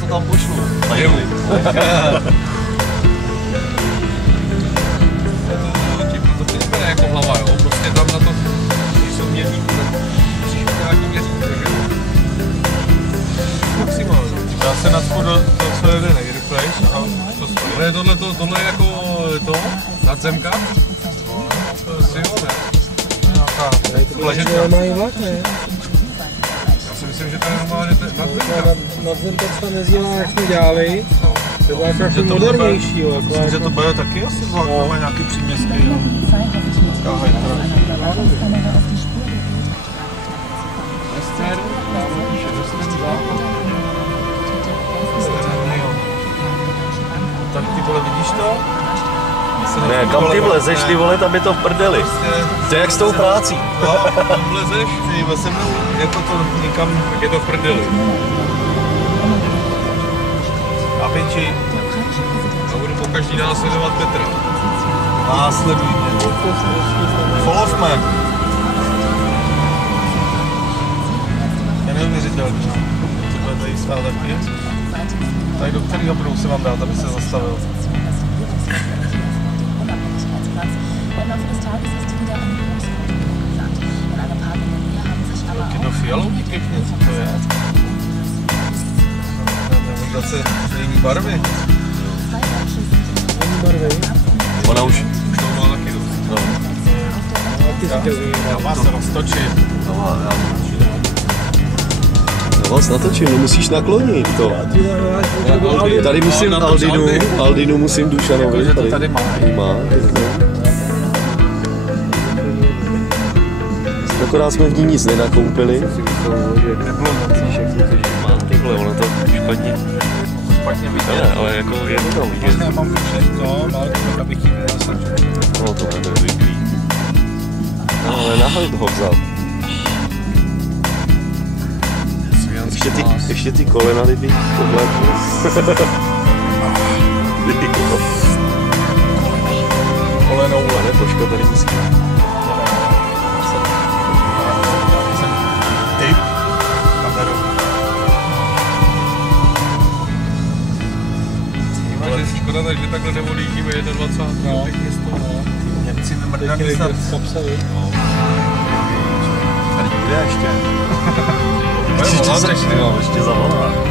to tam pošlu. Jemu. To přijde jako hlava, jo? Prostě tam na to jsou měrníky, musíš mít nějaký měřítko, že? Maximálně. Já se nacpu do toho, co jede nejrychlejš a to stojí. Tohle je jako to, nadzemka? To je si jo, ne? Nějaká pležitka. Mají vlak, ne? Já si myslím, že to je normálně nadzemka. Nadzemka tam jezdila, jak jsme dělali. To bylo jako modernější, jo. Myslím, že to bude taky asi vlak, no. Nějaký příměstský, jo. Taková hajtra. Ester, Tak ty vole, vidíš to? Ne, kam ty vlezeš, ty vole, tam je to v prdeli. To je jak s tou prácí. No, tam vlezeš, ty se mnou, jako to někam, tak je to v prdeli. a piči, A budu po každý následovat Petra. následuj mě. Follow me. Je neuvěřitelný, no. To bude tady stát taky. Tady do kterého pruhu se vám dát, aby se zastavil? Taky do fialový pěkně, co to je? Zase jiný barvy. Ona už To má taky dost. no. Já vás roztočím. Já vás natočím, no musíš naklonit to. Tady musím Aldinu musím Dušanovi. Jakože to tady má. Má. Akorát jsme v ní nic nenakoupili. Nebylo moc. Mám tyhle, ono to špatně. Špatně vidět. Ne, ale jako je to tam vidět. Já mám všechno, ale to abych jim nenasadil. No to nebyl zvyklý. No ale náhodou toho vzal. Ještě ty kolena, kdyby tohle. Kolenoule, ne? Troška tady nízky. Typ. Kameru. Ale škoda, takže takhle neodjíždíme 21. No. Němci vymrdaný snad. Tady bude ještě. Ještě Ještě zavolá.